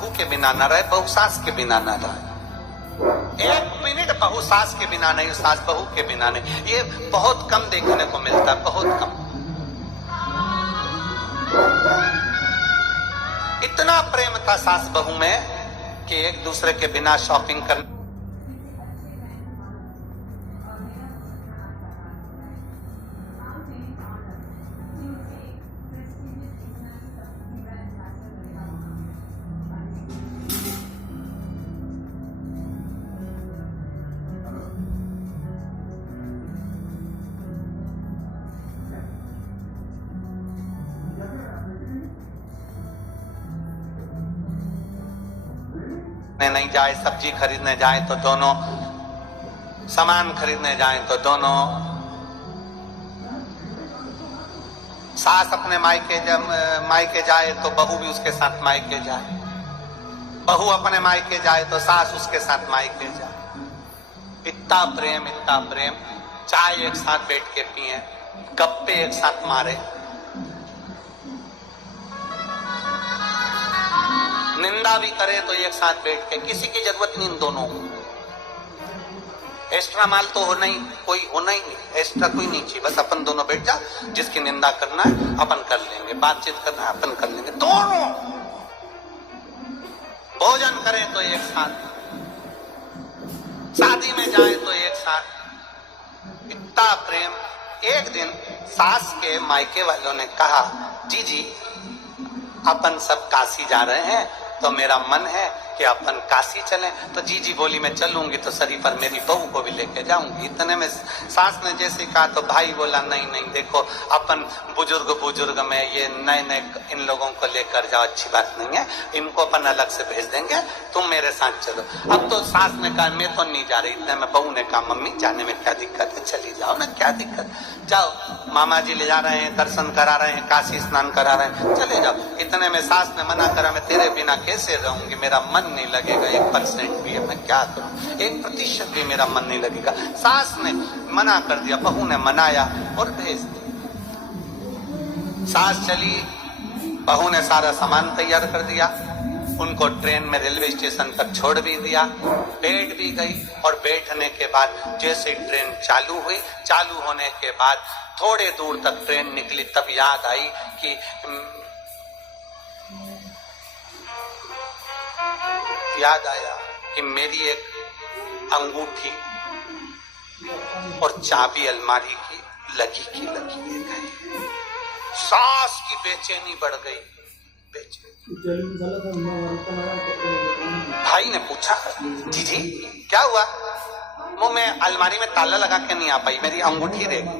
बहू के बिना न रहे, बहू सास के बिना न रहे। एक मिनट बहू सास के बिना नहीं, सास बहू के बिना नहीं। ये बहुत कम देखने को मिलता है, बहुत कम। इतना प्रेम था सास बहू में कि एक दूसरे के बिना शॉपिंग करने नहीं जाए, सब्जी खरीदने जाए तो दोनों, सामान खरीदने जाए तो दोनों, सास अपने मायके जाए तो बहू भी उसके साथ मायके जाए, बहू अपने मायके जाए तो सास उसके साथ मायके जाए। इतना प्रेम, इतना प्रेम। चाय एक साथ बैठ के पिए, गप्पे एक साथ मारे, निंदा भी करे तो एक साथ बैठ के। किसी की जरूरत नहीं इन दोनों को। एक्स्ट्रा माल तो होना ही, कोई होना ही नहीं, एक्स्ट्रा कोई नहीं चाहिए। बस अपन दोनों बैठ जा, जिसकी निंदा करना है अपन कर लेंगे, बातचीत करना है अपन कर लेंगे। दोनों भोजन करे तो एक साथ, शादी में जाए तो एक साथ। इतना प्रेम। एक दिन सास के मायके वालों ने कहा, जी अपन सब काशी जा रहे हैं तो मेरा मन है कि अपन काशी चलें। तो जी बोली मैं चलूंगी तो शरीफर मेरी बहू को भी लेके जाऊंगी। इतने में सास ने जैसे कहा तो भाई बोला नहीं देखो अपन बुजुर्ग में ये नए इन लोगों को लेकर जाओ, अच्छी बात नहीं है, इनको अपन अलग से भेज देंगे, तुम मेरे साथ चलो। अब तो सास ने कहा मैं तो नहीं जा रही। इतने में बहू ने कहा मम्मी जाने में क्या दिक्कत है, चली जाओ ना, क्या दिक्कत, जाओ, मामा जी ले जा रहे हैं, दर्शन करा रहे हैं, काशी स्नान करा रहे हैं, चले जाओ। इतने में सास ने मना करा, मैं तेरे बिना कैसे रहूंगी, मेरा मन नहीं लगेगा 1% भी, मैं क्या करूं, 1% भी मेरा मन नहीं लगेगा। सास ने मना कर दिया, बहू ने मनाया और भेज दिया। सास चली, बहू ने सारा सामान तैयार कर दिया, उनको ट्रेन में रेलवे स्टेशन पर छोड़ भी दिया, बैठ भी गई। और बैठने के बाद जैसे ट्रेन चालू हुई, चालू होने के बाद थोड़े दूर तक ट्रेन निकली, तब याद आई कि याद आया कि मेरी एक अंगूठी और चाबी अलमारी की लगी है। सास की बेचैनी बढ़ गई, भाई ने पूछा, जी क्या हुआ? मुंह में अलमारी में ताला लगा के नहीं आ पाई, मेरी अंगूठी रह गई।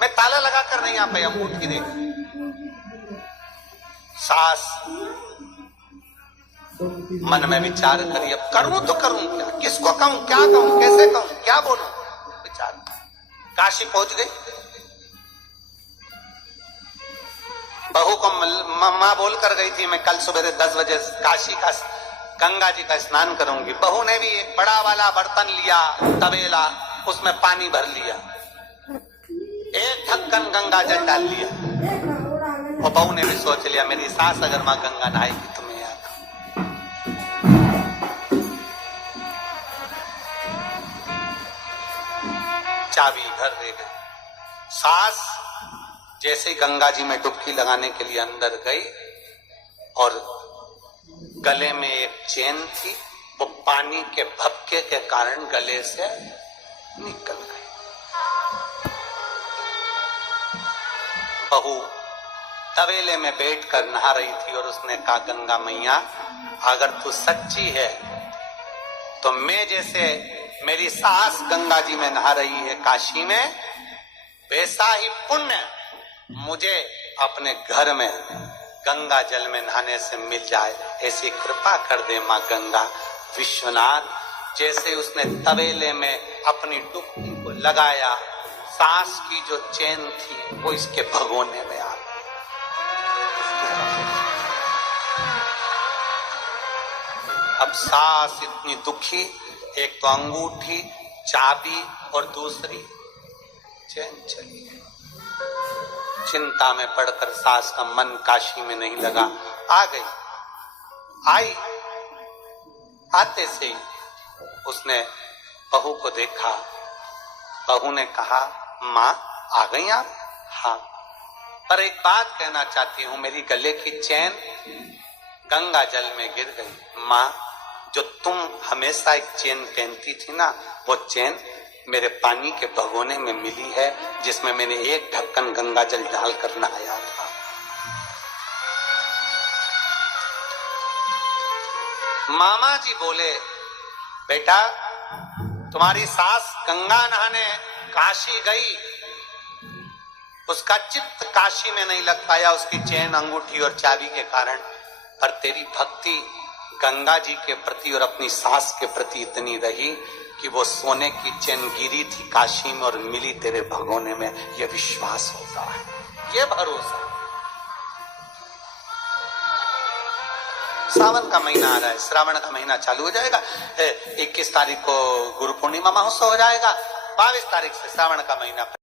मैं ताला लगा कर नहीं आ पाई, अंगूठी रह गई। सास मन में विचार करी, अब करूं तो करूं क्या, किसको कहूं, क्या कहूं, कैसे कहूं, क्या बोलूं, विचार। काशी पहुंच गई, बहू को मां बोल कर गई थी मैं कल सुबह 10 बजे काशी का गंगा जी का स्नान करूंगी। बहू ने भी एक बड़ा वाला बर्तन लिया, तबेला, उसमें पानी भर लिया, एक ढक्कन गंगा जल डाल लिया। और बहू ने भी सोच लिया मेरी सास अगर मां गंगा नहाएगी तो मैं याद। चाबी घर दे गई। सास जैसे गंगा जी में डुबकी लगाने के लिए अंदर गई और गले में एक चेन थी, वो पानी के भपके के कारण गले से निकल गई। बहू तबेले में बैठकर नहा रही थी और उसने कहा, गंगा मैया अगर तू सच्ची है तो मैं जैसे मेरी सास गंगा जी में नहा रही है काशी में, वैसा ही पुण्य मुझे अपने घर में गंगा जल में नहाने से मिल जाए, ऐसी कृपा कर दे मां गंगा। विश्वनाथ जैसे उसने तबेले में अपनी डुबकी को लगाया, सास की जो चेन थी वो इसके भगोने में आ गई। अब सास इतनी दुखी, एक तो अंगूठी, चाबी और दूसरी चेन चली गई। चिंता में पड़कर सास का मन काशी में नहीं लगा। आ गई, आई, आते से ही उसने बहू को देखा। बहू ने कहा, माँ आ गई आप? हाँ, पर एक बात कहना चाहती हूं, मेरी गले की चैन गंगा जल में गिर गई। माँ, जो तुम हमेशा एक चेन पहनती थी ना, वो चेन मेरे पानी के भगोने में मिली है, जिसमें मैंने एक ढक्कन गंगा जल डालकर नहाया था। मामा जी बोले, बेटा तुम्हारी सास गंगा नहाने काशी गई, उसका चित्त काशी में नहीं लग पाया उसकी चैन, अंगूठी और चाबी के कारण, पर तेरी भक्ति गंगा जी के प्रति और अपनी सास के प्रति इतनी रही कि वो सोने की चैन गिरी थी काशी में और मिली तेरे भगोने में। ये विश्वास होता है, ये भरोसा। सावन का महीना आ रहा है, श्रावण का महीना चालू हो जाएगा। 21 तारीख को गुरु पूर्णिमा महोत्सव हो जाएगा, 22 तारीख से श्रावण का महीना